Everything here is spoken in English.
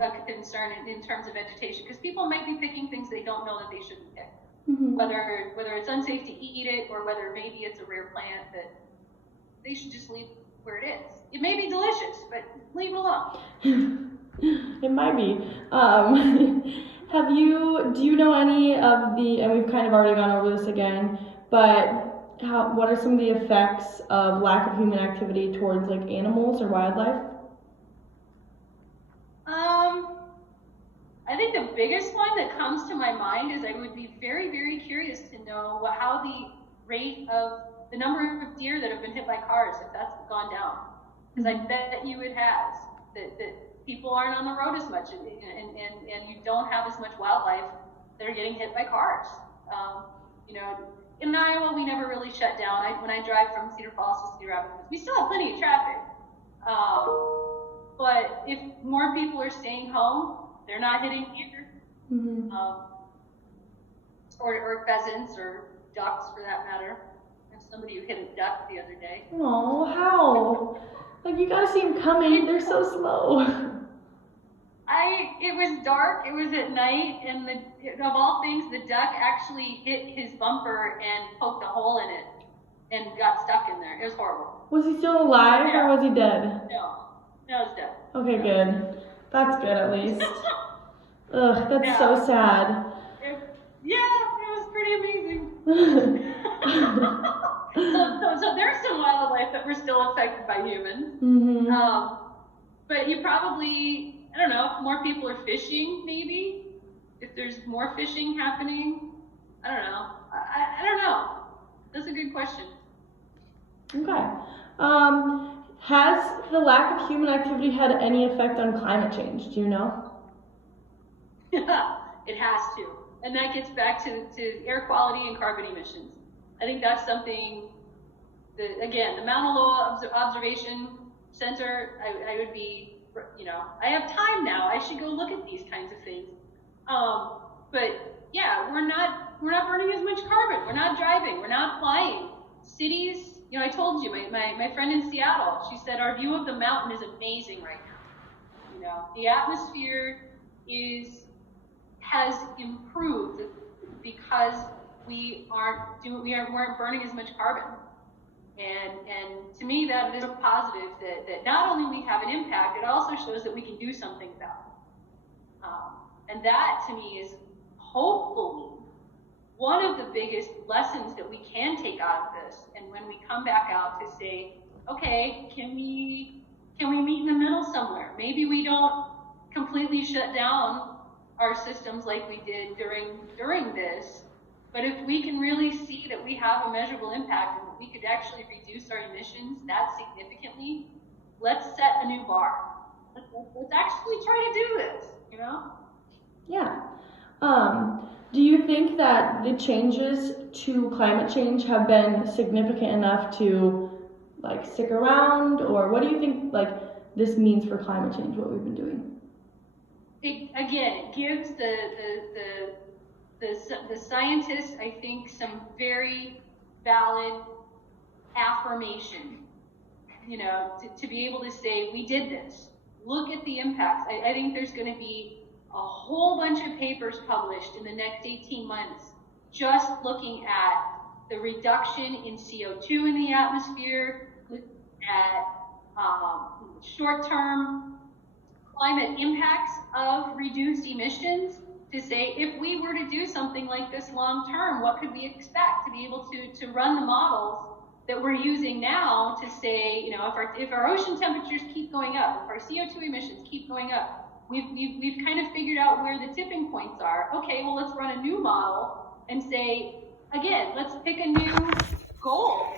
a concern in terms of vegetation, because people might be picking things they don't know that they shouldn't pick. Mm-hmm. Whether it's unsafe to eat it, or whether maybe it's a rare plant that they should just leave where it is. It may be delicious, but leave it alone. It might be. Do you know any of the, and we've kind of already gone over this again, but what are some of the effects of lack of human activity towards like animals or wildlife? I think the biggest one that comes to my mind is I would be very, very curious to know how the rate of the number of deer that have been hit by cars, if that's gone down. Because I bet you it has. That people aren't on the road as much, and you don't have as much wildlife that are getting hit by cars. In Iowa, we never really shut down. When I drive from Cedar Falls to Cedar Rapids, we still have plenty of traffic. But if more people are staying home, they're not hitting deer, Mm-hmm. or pheasants or ducks for that matter. There's somebody who hit a duck the other day. Oh, how? Like, you gotta see them coming. They're so slow. It was dark, it was at night, and of all things, the duck actually hit his bumper and poked a hole in it and got stuck in there. It was horrible. Was he still alive or was he dead? No, it's dead. Okay, good. That's good at least. Ugh, that's so sad. It was pretty amazing. So there's some wildlife that were still affected by humans. Mm-hmm. But you probably, I don't know, if more people are fishing, maybe. If there's more fishing happening, I don't know. I don't know. That's a good question. Okay. Has the lack of human activity had any effect on climate change? Do you know? It has to. And that gets back to air quality and carbon emissions. I think that's something that, again, the Mauna Loa Observation Center, I would be, I have time now. I should go look at these kinds of things. But yeah, we're not burning as much carbon. We're not driving. We're not flying. Cities, I told you, my friend in Seattle, she said our view of the mountain is amazing right now. The atmosphere has improved because we weren't burning as much carbon. And to me, that is a positive that not only we have an impact, it also shows that we can do something about it. And that, to me, is hopefully one of the biggest lessons that we can take out of this. And when we come back out to say, okay, can we meet in the middle somewhere? Maybe we don't completely shut down our systems like we did during this, but if we can really see that we have a measurable impact and that we could actually reduce our emissions that significantly, let's set a new bar. Let's actually try to do this, Yeah. Do you think that the changes to climate change have been significant enough to stick around, or what do you think this means for climate change, what we've been doing? It gives the scientists, I think, some very valid affirmation, to be able to say, we did this. Look at the impacts. I think there's going to be a whole bunch of papers published in the next 18 months just looking at the reduction in CO2 in the atmosphere, at short-term climate impacts of reduced emissions, to say, if we were to do something like this long-term, what could we expect to be able to run the models that we're using now to say, if our ocean temperatures keep going up, if our CO2 emissions keep going up, we've kind of figured out where the tipping points are. Okay, well, let's run a new model and say, again, let's pick a new goal.